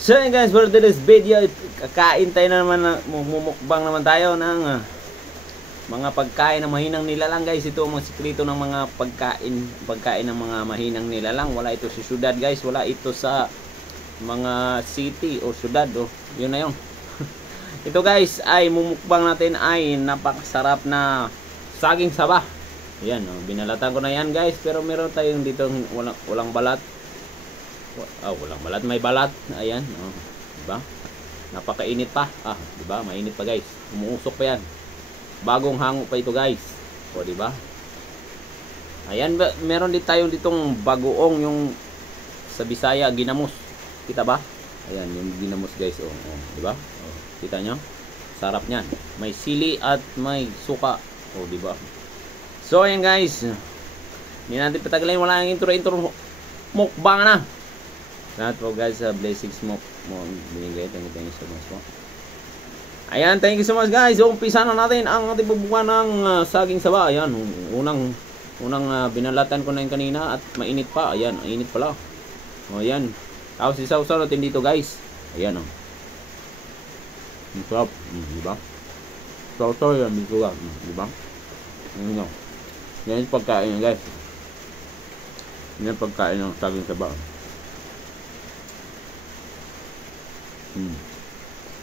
So yun guys, for today's video, kakain tayo na naman, mumukbang naman tayo ng mga pagkain ng mahinang nilalang guys. Ito ang mga sikreto ng mga pagkain ng mga mahinang nilalang. Wala ito sa syudad guys, wala ito sa mga city o syudad. Yun na yun. Ito guys ay mumukbang natin ay napakasarap na saging saba. Yan, binalatan ko na yan guys, pero meron tayong dito walang balat. Walang balat, may balat. Ayan, diba? Napakainit pa. Diba? Mainit pa guys. Umuusok pa yan. Bagong hango pa ito guys. Diba? Ayan, meron din tayong ditong bagoong yung sa Bisaya, ginamos. Kita ba? Ayan, yung ginamos guys. Diba? Kita nyo? Sarap niyan. May sili at may suka. Diba? So, ayan guys. Hindi natin patagalin. Wala yung intro. Mukbang na. Lahat po guys, blessings mo binigay. Thank you so much po. Ayan, thank you so much guys. So, umpisa na natin ang ating pagbubuan ng saging saba. Ayan, unang binalatan ko na yung kanina at mainit pa. Ayan, mainit pala. Ayan. Tapos isaw-saw natin dito guys. Ayan ang sarap. Diba? Isaw-saw yan dito lang. Diba? Ayan o. Yan yung pagkain guys. Yan yung pagkain ng saging saba.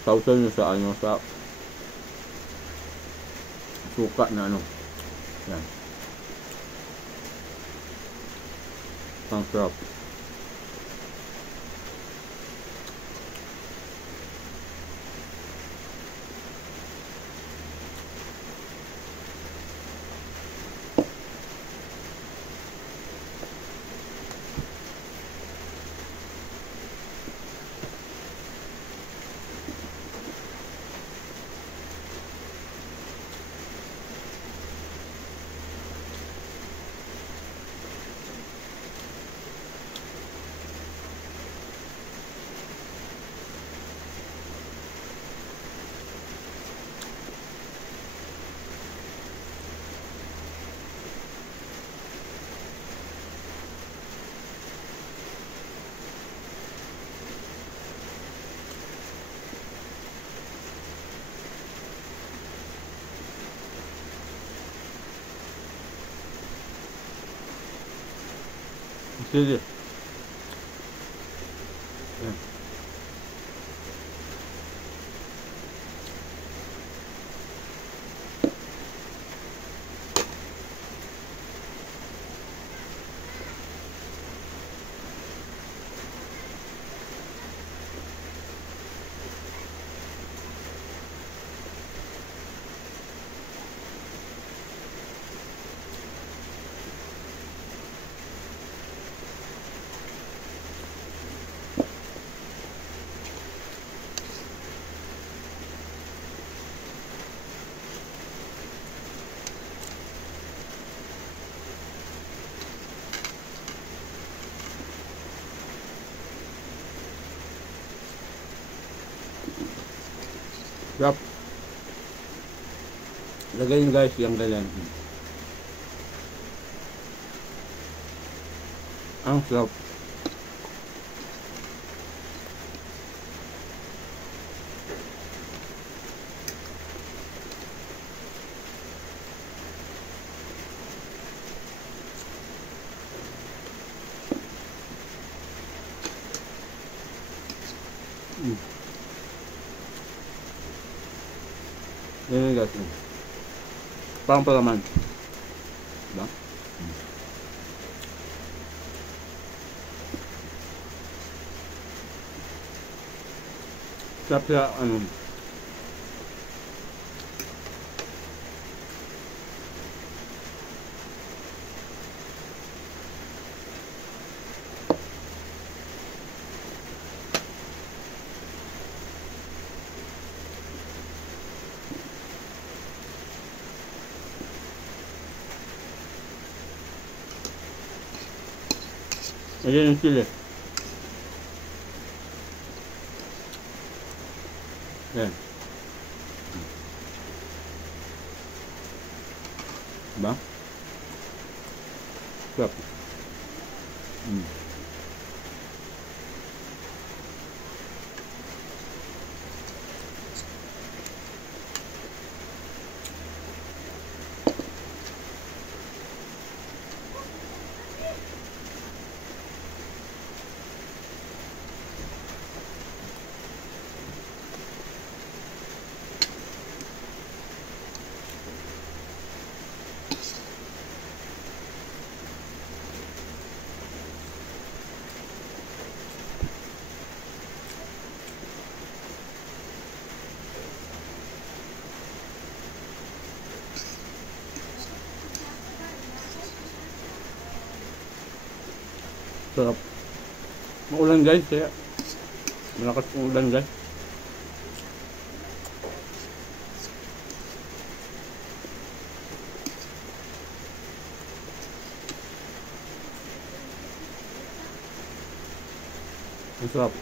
Sausaw nyo sa sa suka na yan. Ang sarap. Sige. Yan. Sarap. Lagay nyo guys yung ganyan. Ang sarap. Yan guys. Parang palaman. Diba? Sarap siya ayan yung sili. Ayan. Diba? Sarap. Sarap. Maulan guys, kaya malakas ang ulan guys. Ang sarap.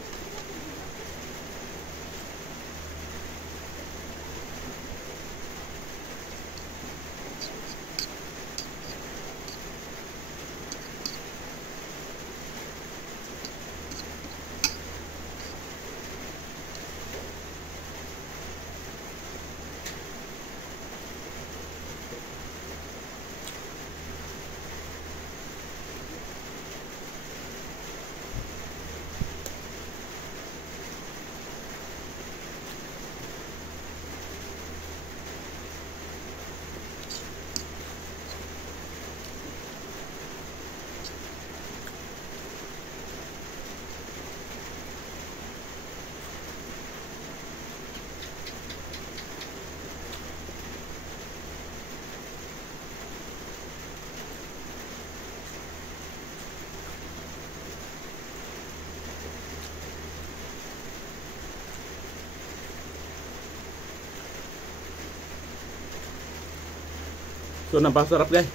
So napasarap guys.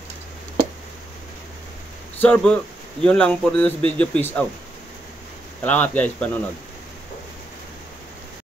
So yun lang for this video. Peace out. Salamat guys panonood.